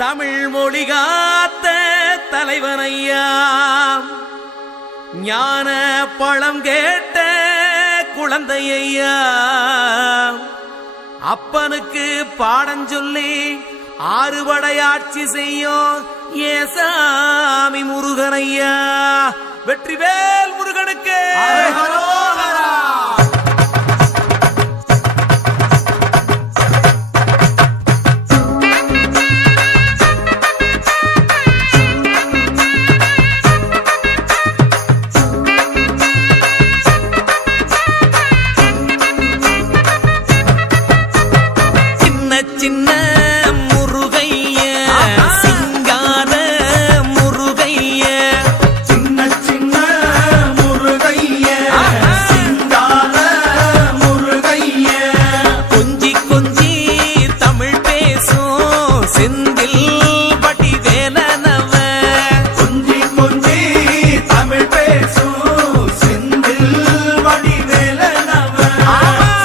தமிழ் மொழி காத்த தலைவனையா, ஞான பழம் கேட்ட குழந்தையா, அப்பனுக்கு பாடம் சொல்லி ஆறுபடையாட்சி செய்யும் ஏசாமி முருகனையா. வெற்றிவேல் முருகனுக்கு சின்ன முருகைய, சிங்கார முருகைய, சின்ன சின்ன முருகைய, சிங்கார முருகைய, கொஞ்சி கொஞ்சி தமிழ் பேசும் செந்தில் பட்டி வேலனவ, கொஞ்சி கொஞ்சி தமிழ் பேசும் செந்தில் வடி வேலனவ,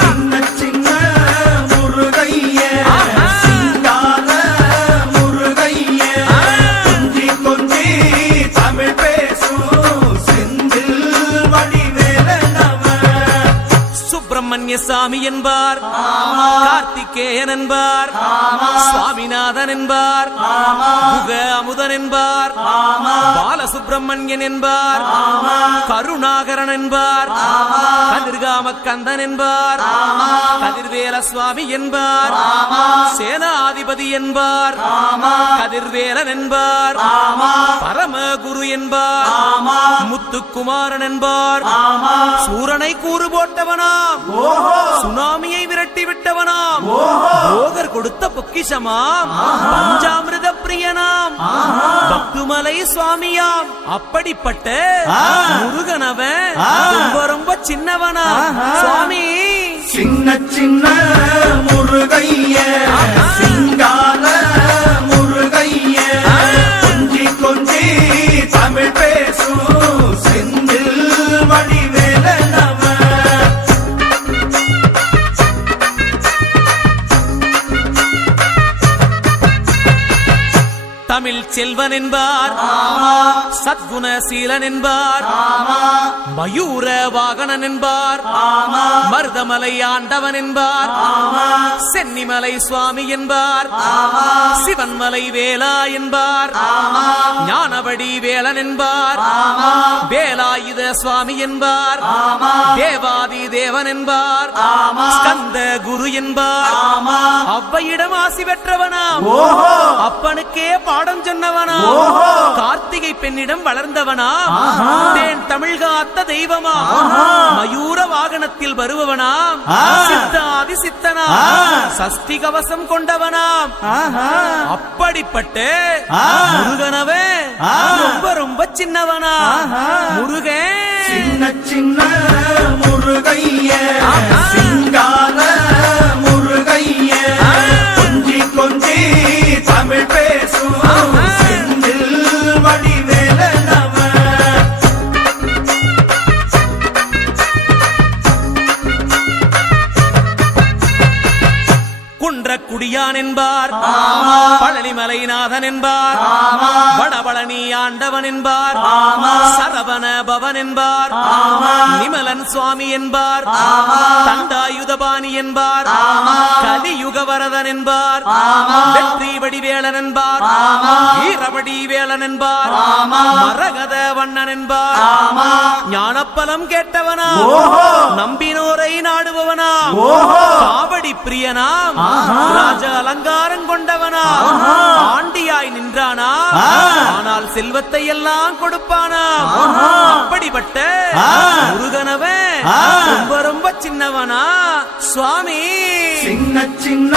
சின்ன சின்ன முருகைய, சிங்கார முருகைய, கொஞ்சி கொஞ்சி தமிழ் பேசும் செந்தில் வடி வேலனவ. சுப்பிரமணிய சாமி என்பார், கார்த்திகேயன் என்பார், சுவாமிநாதன் என்பார், குக அமுதன் என்பார், பாலசுப்பிரமணியன் என்பார், கருணாகரன் என்பார், கதிர்காம கந்தன் என்பார், கதிர்வேல சுவாமி என்பார், சேனாதிபதி என்பார், கதிர்வேலன் என்பார், பரமகுரு என்பார், முத்துக்குமாரன் என்பார், சூரனை கூறு போட்டவனாம், சுனாமியை விரட்டி விட்டவனாம், போகர் கொடுத்த பொக்கிஷமாம், பஞ்சாமிர்த பிரியனாம், பக்துமலை சுவாமியாம். அப்படிப்பட்ட முருகனவன் ரொம்ப ரொம்ப சின்னவனா சுவாமி. சின்ன சின்ன முருகைய, சிங்கார முருகைய, கொஞ்சி கொஞ்சி தமிழ் பேசும் செந்தில் வடி வேலனவ. தமிழ் செல்வன் என்பார், சத்குணசீலன் என்பார், மயூர வாகனன் என்பார், மருதமலை ஆண்டவன் என்பார், சென்னிமலை சுவாமி என்பார், சிவன்மலை வேலா என்பார், ஞானவடி வேலன் என்பார், வேலாயுத சுவாமி என்பார், தேவாதி தேவன் என்பார், ஸ்கந்த குரு என்பார், அவ்வையிடம் ஆசி பெற்றவனாம், அப்பனுக்கே பாடம் சொன்னவனா, கார்த்திகை பெண்ணிடம் வளர்ந்தவனா, தேன் தமிழ் காத்த தெய்வமா, மயூர வாகனத்தில் வருபவனாம், சித்தாதி சித்தனா, சஷ்டி கவசம் கொண்டவனாம். அப்படிப்பட்ட முருகனவே ரொம்ப ரொம்ப சின்னவனா முருகன். சின்ன சின்ன முருகைய, சிங்கார முருகைய, கொஞ்சி கொஞ்சி தமிழ் பேசும் செந்தில் வடி வேலனவ. குன்றக்குடியான் என்பார், பழனிமலைநாதன் என்பார், வடபழனி ஆண்டவன் என்பார், சரவண பவன் என்பார், நிமலன் சுவாமி என்பார், தண்டாயுதபாணி என்பார், கலியுக வரதன் என்பார், வெற்றி வடிவேலன் என்பார், வீரவடி வேலன் என்பார், மரகத வண்ணன் என்பார், ஞானப்பலம் கேட்டவனா, நம்பினோரை நாடுபவனா, காவடி பிரியனாம், ராஜ அலங்காரம் கொண்டவனா, ஆண்டியாய் நின்றானா, ஆனால் செல்வத்தை எல்லாம் கொடுப்பானா. அப்படிப்பட்ட முருகனவன் ரொம்ப ரொம்ப சின்னவனா சுவாமி. சின்ன சின்ன